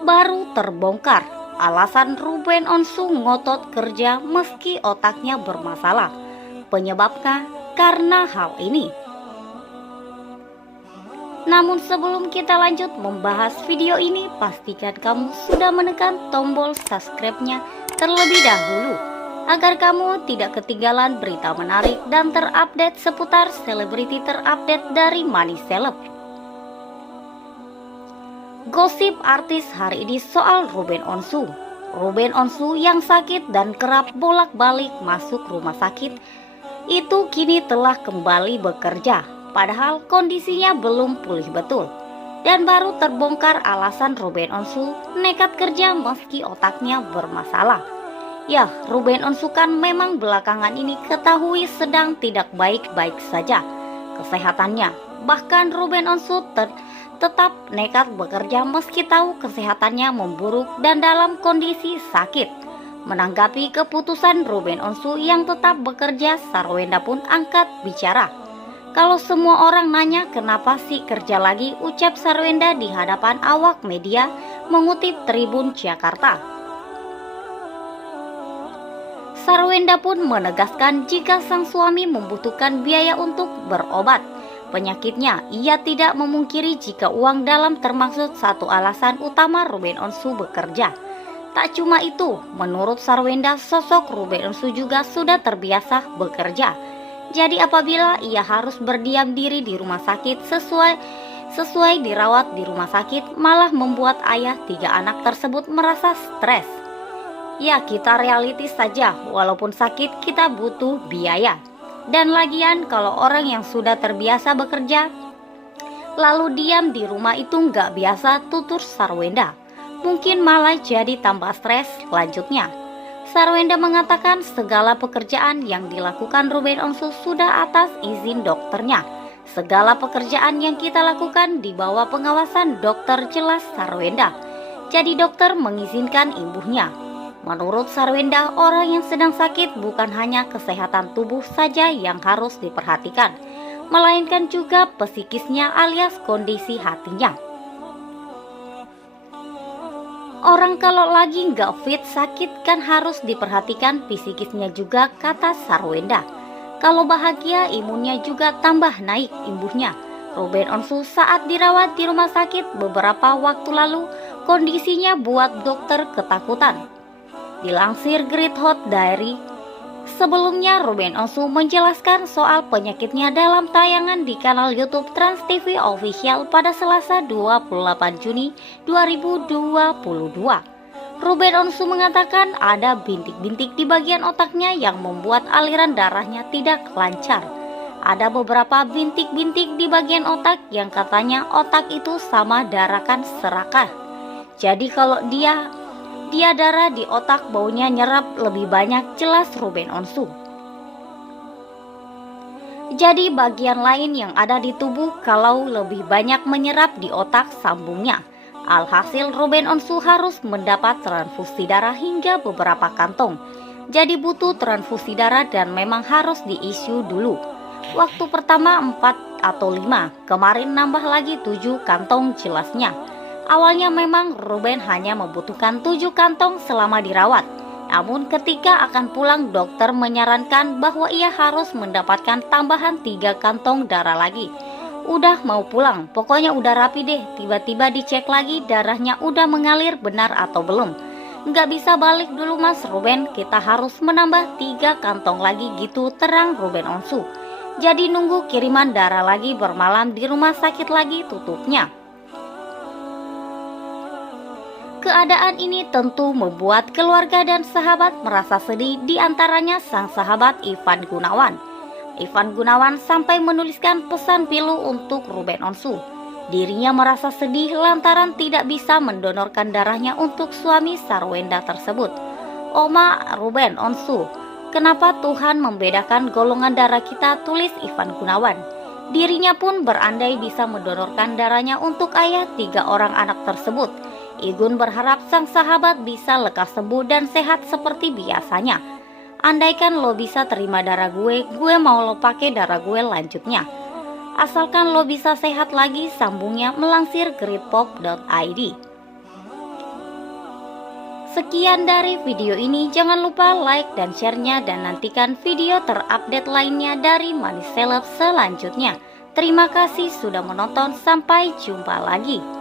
Baru terbongkar alasan Ruben Onsu ngotot kerja meski otaknya bermasalah. Penyebabnya karena hal ini. Namun sebelum kita lanjut membahas video ini, pastikan kamu sudah menekan tombol subscribe-nya terlebih dahulu agar kamu tidak ketinggalan berita menarik dan terupdate seputar selebriti terupdate dari Money Celeb. Gosip artis hari ini soal Ruben Onsu. Ruben Onsu yang sakit dan kerap bolak-balik masuk rumah sakit itu kini telah kembali bekerja, padahal kondisinya belum pulih betul. Dan baru terbongkar alasan Ruben Onsu nekat kerja meski otaknya bermasalah. Ya, Ruben Onsu kan memang belakangan ini ketahui sedang tidak baik-baik saja kesehatannya. Bahkan Ruben Onsu tetap nekat bekerja meski tahu kesehatannya memburuk dan dalam kondisi sakit. Menanggapi keputusan Ruben Onsu yang tetap bekerja, Sarwenda pun angkat bicara. Kalau semua orang nanya kenapa sih kerja lagi, ucap Sarwenda di hadapan awak media mengutip Tribun Jakarta. Sarwenda pun menegaskan jika sang suami membutuhkan biaya untuk berobat penyakitnya, ia tidak memungkiri jika uang dalam termasuk satu alasan utama Ruben Onsu bekerja. Tak cuma itu, menurut Sarwenda, sosok Ruben Onsu juga sudah terbiasa bekerja. Jadi apabila ia harus berdiam diri di rumah sakit sesuai dirawat di rumah sakit, malah membuat ayah 3 anak tersebut merasa stres. Ya, kita realistis saja, walaupun sakit kita butuh biaya. Dan lagian kalau orang yang sudah terbiasa bekerja lalu diam di rumah itu nggak biasa, tutur Sarwenda. Mungkin malah jadi tambah stres. Lanjutnya, Sarwenda mengatakan segala pekerjaan yang dilakukan Ruben Onsu sudah atas izin dokternya. Segala pekerjaan yang kita lakukan di bawah pengawasan dokter, jelas Sarwenda. Jadi dokter mengizinkan ibunya. Menurut Sarwenda, orang yang sedang sakit bukan hanya kesehatan tubuh saja yang harus diperhatikan, melainkan juga psikisnya alias kondisi hatinya. Orang kalau lagi nggak fit sakit kan harus diperhatikan psikisnya juga, kata Sarwenda. Kalau bahagia imunnya juga tambah naik, imbuhnya. Ruben Onsu saat dirawat di rumah sakit beberapa waktu lalu kondisinya buat dokter ketakutan. Dilansir Great Hot Diary, sebelumnya Ruben Onsu menjelaskan soal penyakitnya dalam tayangan di kanal YouTube Trans TV Official pada Selasa 28 Juni 2022. Ruben Onsu mengatakan ada bintik-bintik di bagian otaknya yang membuat aliran darahnya tidak lancar. Ada beberapa bintik-bintik di bagian otak yang katanya otak itu sama darahkan serakah. Jadi kalau dia darah di otak, baunya nyerap lebih banyak, jelas Ruben Onsu. Jadi bagian lain yang ada di tubuh kalau lebih banyak menyerap di otak, sambungnya. Alhasil Ruben Onsu harus mendapat transfusi darah hingga beberapa kantong. Jadi butuh transfusi darah dan memang harus diisu dulu. Waktu pertama 4 atau 5, kemarin nambah lagi 7 kantong, jelasnya. Awalnya memang Ruben hanya membutuhkan 7 kantong selama dirawat. Namun ketika akan pulang, dokter menyarankan bahwa ia harus mendapatkan tambahan 3 kantong darah lagi. Udah mau pulang, pokoknya udah rapi deh. Tiba-tiba dicek lagi darahnya udah mengalir benar atau belum. Nggak bisa balik dulu mas Ruben, kita harus menambah 3 kantong lagi gitu, terang Ruben Onsu. Jadi nunggu kiriman darah lagi bermalam di rumah sakit lagi, tutupnya. Keadaan ini tentu membuat keluarga dan sahabat merasa sedih, diantaranya sang sahabat Ivan Gunawan. Ivan Gunawan sampai menuliskan pesan pilu untuk Ruben Onsu. Dirinya merasa sedih lantaran tidak bisa mendonorkan darahnya untuk suami Sarwenda tersebut. Oma Ruben Onsu, kenapa Tuhan membedakan golongan darah kita, tulis Ivan Gunawan. Dirinya pun berandai bisa mendonorkan darahnya untuk ayah 3 orang anak tersebut. Igun berharap sang sahabat bisa lekas sembuh dan sehat seperti biasanya. Andaikan lo bisa terima darah gue mau lo pakai darah gue, lanjutnya. Asalkan lo bisa sehat lagi, sambungnya, melansir greatpop.id. Sekian dari video ini, jangan lupa like dan share-nya dan nantikan video terupdate lainnya dari Money Celeb selanjutnya. Terima kasih sudah menonton, sampai jumpa lagi.